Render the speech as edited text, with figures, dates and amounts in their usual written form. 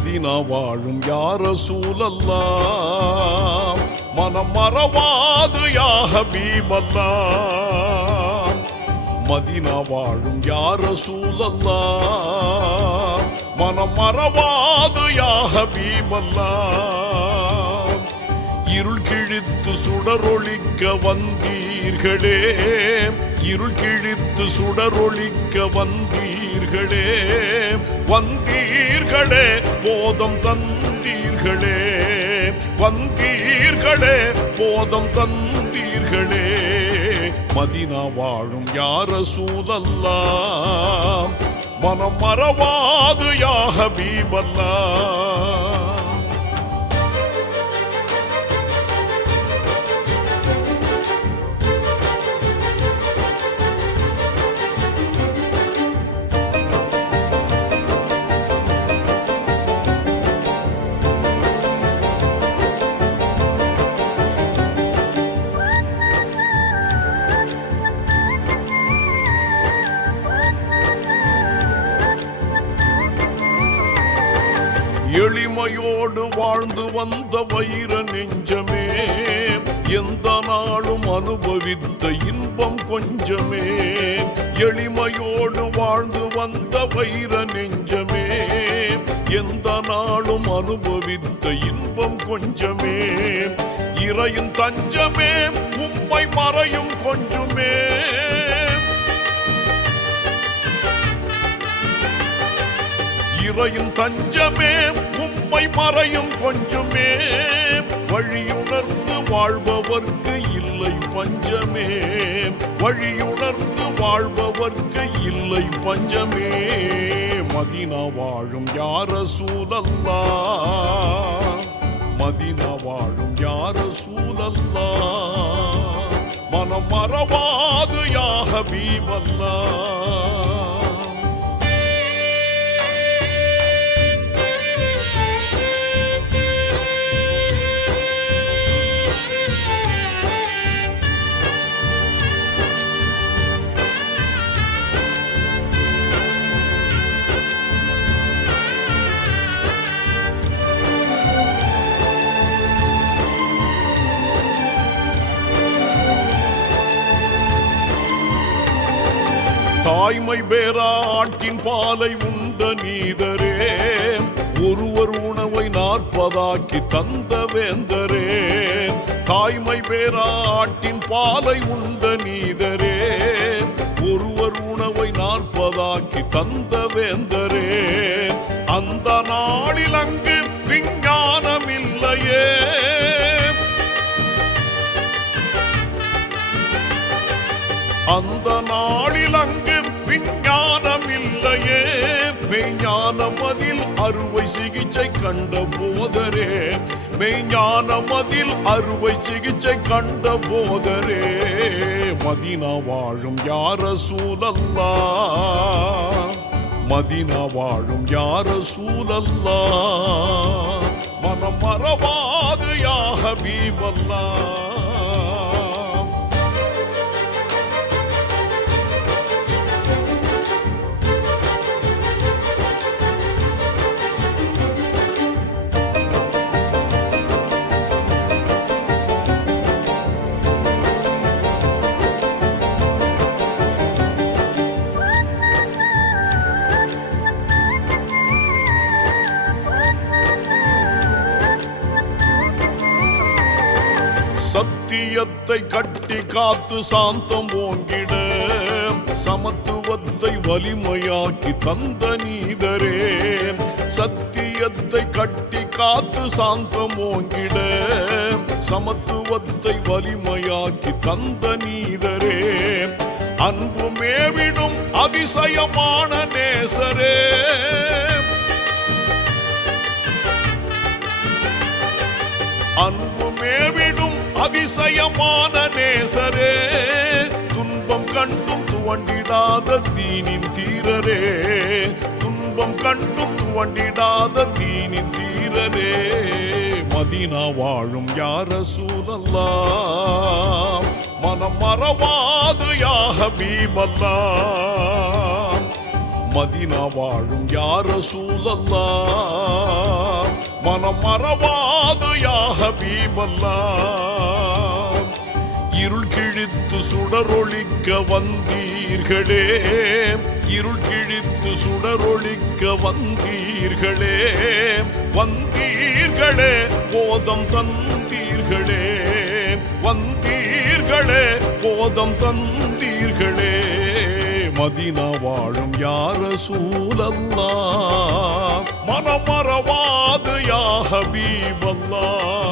Medina வாழும் யா ரசூலல்லாஹ், மனம் மறவாது யா ஹபீபல்லாஹ். மதீனா வாழும் யா ரசூலல்லாஹ், மனம் மறவாது யா ஹபீபல்லாஹ். இருள் கிழித்து சுடரொளிக்க வந்தீர்களே, இருள் கிழித்து சுடரொளிக்க வந்தீர்களே, வந்தீர்களே போதம் தந்தீர்களே, வந்தீர்களே போதம் தந்தீர்களே. மதீனா வாழும் யா ரசூலல்லாஹ், மனம் மறவாது யா ஹபீபல்லாஹ். எளிமையோடு வாழ்ந்து வந்த வைர நெஞ்சமே, எந்த நாளும் அனுபவித்த இன்பம் கொஞ்சமே. எளிமையோடு வாழ்ந்து வந்த வைர நெஞ்சமே, எந்த நாளும் அனுபவித்த இன்பம் கொஞ்சமே. இறையின் தஞ்சமே உம்மை மறையும் கொஞ்சமே, இறையின் தஞ்சமே உம்மை மறையும் கொஞ்சமே. வழியுணர்ந்து வாழ்பவர்க்கு இல்லை பஞ்சமே, வழியுணர்ந்து வாழ்பவர்க்கு இல்லை பஞ்சமே. மதீனா வாழும் யா ரசூலல்லாஹ், மதீனா வாழும் யா ரசூலல்லாஹ், மனம் மறவாது யா ஹபீபல்லாஹ். தாய்மை பேராட்டின் பாலை உண்ட நீதரே, ஒருவர் உணவை 40 தந்த வேந்தரே. தாய்மை பேராட்டின் பாலை உண்ட நீதரே, ஒருவர் உணவை 40 தந்த வேந்தரே. அந்த நாளில் அங்கு விஞ்ஞானம் இல்லையே, அந்த நாளில் அங்கு விஞ்ஞானம் இல்லையே. மெய்ஞானம் அதில் அறுவை சிகிச்சை கண்ட போதரே, மெய்ஞானம் அதில் அறுவை சிகிச்சை கண்ட போதரே. மதீனா வாழும் யா ரசூலல்லாஹ், மதீனா வாழும் யா ரசூலல்லாஹ், மனம் மறவாது யா ஹபீபல்லாஹ். சத்தியத்தை கட்டி காத்து சாந்தம் ஓங்கிட, சமத்துவத்தை வலிமையாக்கி தந்த நீதரே. சத்தியத்தை கட்டி காத்து சாந்தம் ஓங்கிட, சமத்துவத்தை வலிமையாக்கி தந்த நீதரே. அன்பு மேவிடும் அதிசயமான நேசரே, அன்பு மேவிடும் அதிசயமான நேசரே. துன்பம் கண்டும் துவண்டிடாத தீனின் தீரரே, துன்பம் கண்டும் துவண்டிடாத தீனின் தீரரே. மதீனா வாழும் யா ரசூலல்லாஹ், மனம் மறவாது யா ஹபீபல்லாஹ். மதினா வாழும் யா ரசூலல்லாஹ் மனம் மறவாது யா ஹபீபல்லாஹ் இருள் கிழித்து சுடரொளிக்க வந்தீர்களே இருள் கிழித்து சுடரொளிக்க வந்தீர்களே வந்தீர்களே போதம் தந்தீர்களே வந்தீர்களே போதம் தந்தீர்களே மதினா வாழும் யா ரசூலல்லாஹ் மனம் மறவாது யா ஹபீபல்லாஹ்